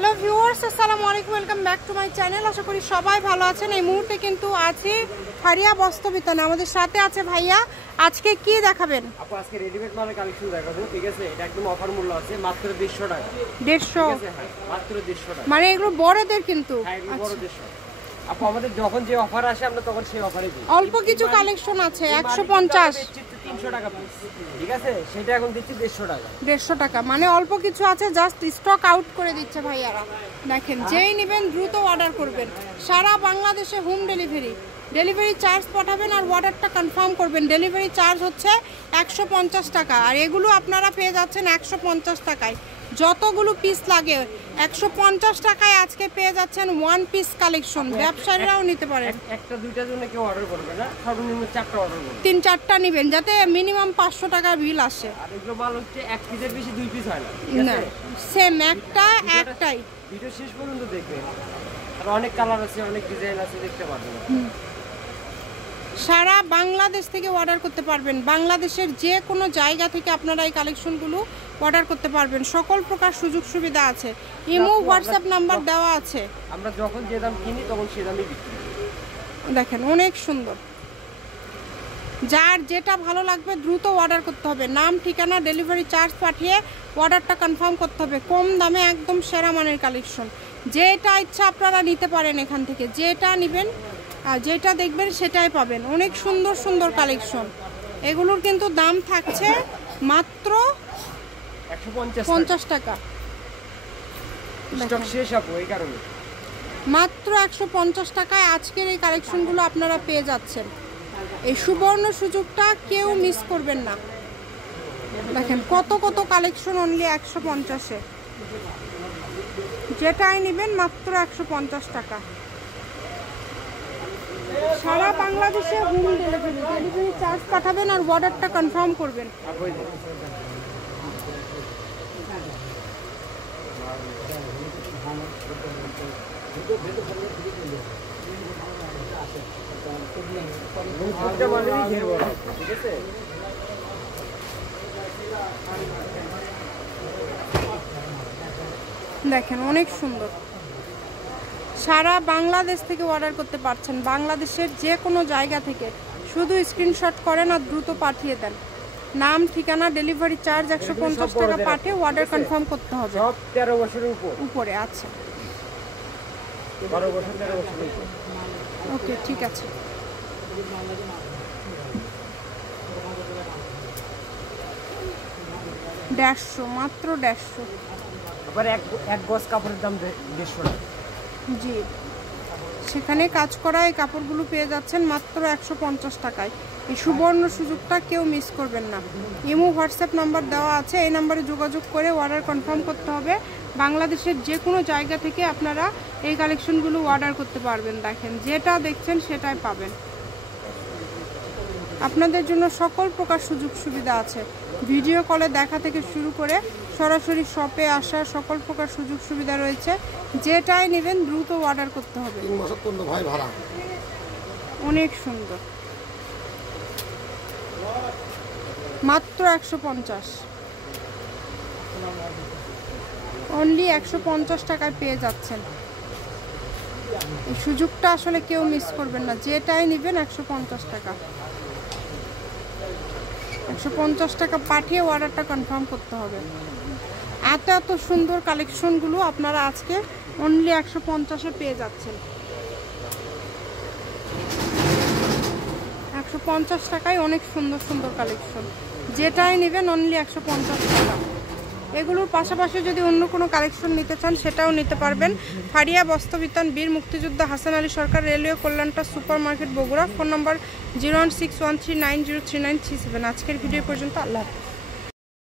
Hello viewers, আসসালামু আলাইকুম, welcome back to my channel. আশা করি সবাই ভালো আছেন। এই মুহূর্তে কিন্তু আছি ফারিয়া বস্ত্র বিতানে। আমাদের সাথে আছে ভাইয়া। আজকে কি দেখাবেন? আপু আজকে রেডিমেড মালের কালেকশন দেখাবো, ঠিক আছে? এটা একদম অফার মূল্য আছে, মাত্র 150 টাকা। 150? হ্যাঁ, মাত্র 150 টাকা। মানে এগুলো বড়দের কিন্তু? হ্যাঁ, এগুলো বড় 150। আপু আমাদের যখন যে অফার আসে আমরা তখন সেই অফারে দিই। অল্প কিছু কালেকশন আছে 150, 300 টাকা পিস, ঠিক আছে? সেটা এখন দিচ্ছি 150 টাকা। 150 টাকা মানে অল্প কিছু আছে, জাস্ট স্টক আউট করে দিচ্ছে ভাইয়ারা। দেখেন, যেই নেবেন দ্রুত অর্ডার করবেন। সারা বাংলাদেশে হোম ডেলিভারি চার্জ পাঠাবেন আর অর্ডারটা কনফার্ম করবেন। ডেলিভারি চার্জ হচ্ছে 150 টাকা, আর এগুলো আপনারা পেয়ে যাচ্ছেন 150 টাকায়। যতগুলো পিস লাগে 150 টাকায় আজকে পেয়ে যাচ্ছেন ওয়ান পিস কালেকশন। ব্যবসায়ীরাও নিতে পারেন। একটা দুইটা জন্য কেউ অর্ডার করবে না, সর্বনিম্ন 4টা অর্ডার করবে। 3-4টা নেবেন যাতে মিনিমাম 500 টাকার বিল আসে। আর এগুলো মাল হচ্ছে এক পিসের বেশি 2 পিস হয় না, ঠিক না, আছে? সেম একটাই। ভিডিও শেষ পর্যন্ত দেখবেন, আর অনেক কালার আছে, অনেক ডিজাইন আছে, দেখতে পারবেন। সারা বাংলাদেশ থেকে অর্ডার করতে পারবেন। বাংলাদেশের যে কোনো জায়গা থেকে আপনারা এই কালেকশনগুলো অর্ডার করতে পারবেন। সকল প্রকার সুযোগ সুবিধা আছে। ইমো হোয়াটসঅ্যাপ নাম্বার দেওয়া আছে। আমরা যখন যে দাম কিনি তখন সে দামই বিক্রি করি। দেখেন, অনেক সুন্দর। যার যেটা ভালো লাগবে দ্রুত অর্ডার করতে হবে। নাম, ঠিকানা, ডেলিভারি চার্জ পাঠিয়ে অর্ডারটা কনফার্ম করতে হবে। কম দামে একদম সেরা মানের কালেকশন। যেটা ইচ্ছা আপনারা নিতে পারেন এখান থেকে। যেটা নেবেন আর যেটা দেখবেন সেটাই পাবেন। অনেক সুন্দর সুন্দর কালেকশন। এগুলোর কিন্তু দাম থাকছে মাত্র 150 টাকা। স্টক শেষ আপু, এই কারণে মাত্র 150 টাকায় আজকের এই কালেকশনগুলো আপনারা পেয়ে যাচ্ছেন। এই সুবর্ণ সুযোগটা কেউ মিস করবেন না। দেখেন কত কত কালেকশন অনলি 150-এ। যেটাই নেবেন মাত্র 150 টাকা। সারা বাংলাদেশে হোম ডেলিভারি চার্জ পাঠাবেন আর অর্ডারটা কনফার্ম করবেন। দেখেন অনেক সুন্দর। সারা বাংলাদেশ থেকে অর্ডার করতে পারছেন। বাংলাদেশের যে কোনো জায়গা থেকে শুধু স্ক্রিনশট করেন আর দ্রুত পাঠিয়ে দেন। নাম, ঠিকানা, ডেলিভারি চার্জ 150 টাকা পাঠিয়ে অর্ডার কনফার্ম করতে হবে। সব 13 বছরের উপরে আছে। 12 বছর 13 বছরের উপর। ওকে, ঠিক আছে। মাত্র 150। আবার এক গজ কাপড়ের দাম 150 টাকা। জি, সেখানে কাজ করা এই কাপড়গুলো পেয়ে যাচ্ছেন মাত্র 150 টাকায়। এই সুবর্ণ সুযোগটা কেউ মিস করবেন না। ইমো হোয়াটসঅ্যাপ নাম্বার দেওয়া আছে, এই নাম্বারে যোগাযোগ করে অর্ডার কনফার্ম করতে হবে। বাংলাদেশের যে কোনো জায়গা থেকে আপনারা এই কালেকশনগুলো অর্ডার করতে পারবেন। দেখেন, যেটা দেখছেন সেটাই পাবেন। আপনাদের জন্য সকল প্রকার সুযোগ সুবিধা আছে। ভিডিও কলে দেখা থেকে শুরু করে সরাসরি শপে আসার সকল প্রকার সুযোগ সুবিধা রয়েছে। যেটাই নেবেন দ্রুত অর্ডার করতে হবে। অনেক সুন্দর। মাত্র 150, অনলি 150 টাকায় পেয়ে যাচ্ছেন। এই সুযোগটা আসলে কেউ মিস করবেন না। যেটাই নেবেন 150 টাকা। 150 টাকা পাঠিয়ে অর্ডারটা কনফার্ম করতে হবে। এত সুন্দর কালেকশনগুলো আপনারা আজকে অনলি 150-এ পেয়ে যাচ্ছেন। 150 টাকায় অনেক সুন্দর সুন্দর কালেকশন। যেটাই নেবেন অনলি 150 টাকা। এগুলোর পাশাপাশি যদি অন্য কোনো কালেকশন নিতে চান সেটাও নিতে পারবেন। ফারিয়া বস্ত্র বিতান, বীর মুক্তিযোদ্ধা হাসান আলী সরকার, রেলওয়ে কল্যাণটা, super market, Bogura. Phone number 01613903937। আজকের ভিডিও পর্যন্ত। আল্লাহ হাফেজ।